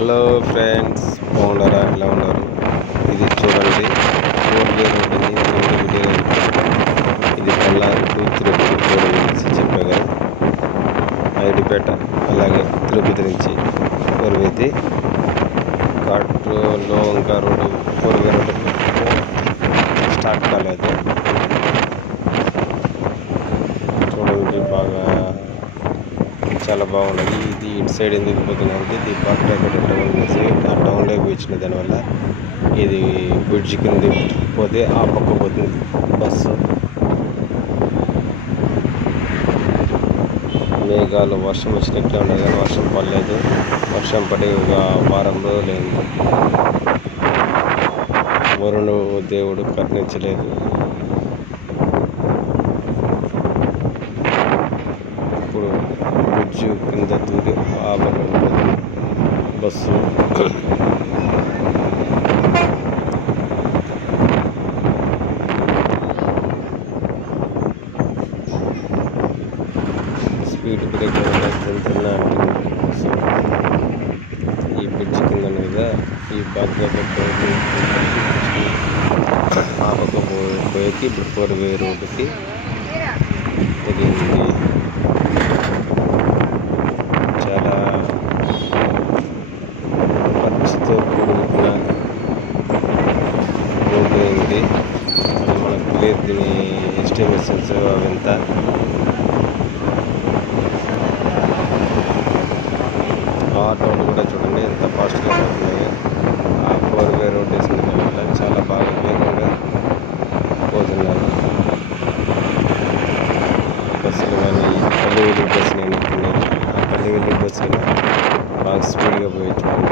Hello friends, బాగున్నారా? ఎలా ఉన్నారు? ఇది చూడండి, 4 రోడ్ ఉంది. ఇది బళ్ళారి టు తిరుపతి 4 వేసి చెప్పా కదా, ఐడిపేట అలాగే తిరుపతి నుంచి 4 ఘాట్లో ఇంకా రోడ్డు 4 రోడ్డు స్టార్ట్ కాలేదు. చూడండి, బాగా చాలా బాగున్నది. ఇది ఇటు సైడ్ ఎందుకు పోతుందంటే ఇది బాక్పేట టౌన్ వేసి ఆ టౌన్లోకి వచ్చిన దానివల్ల ఇది బ్రిడ్జ్ కింద పోతే ఆ పక్క పోతుంది బస్సు. మేఘాలు వర్షం వచ్చినట్లే ఉన్నాయి కానీ వర్షం పడలేదు. వర్షం పడి ఒక వారం రోజులైంది. వరుణు దేవుడు కరుణించలేదు. ఇప్పుడు బ్రిడ్జ్ కింద దూరి ఆ బస్సు స్పీడ్ బ్రేక్ తింటున్నా. ఈ బ్రిడ్జ్ కింద మీద ఈ బాగా ఆ పక్క పోయేకి ఇప్పుడు 4 రోడ్డుకి ఇది చాలా ఖర్చుతో కూడుకున్న రోడ్డు అయింది. అది మనకు తెలియదు దీని ఎస్టిమేషన్స్ అవంతా. ఆటోలు కూడా చూడండి ఎంత ఫాస్ట్గా పోతున్నాయి. ఆ 4 రోడ్ వేసిన దానివల్ల చాలా బాగా వేగంగా పోతున్నారు బస్సులు. కానీ పల్లెవెలుగు బస్సు నేను ఎక్కినాను. ఆ పల్లెవెలుగు బస్సు బాగా స్పీడ్గా పోయి చూడండి.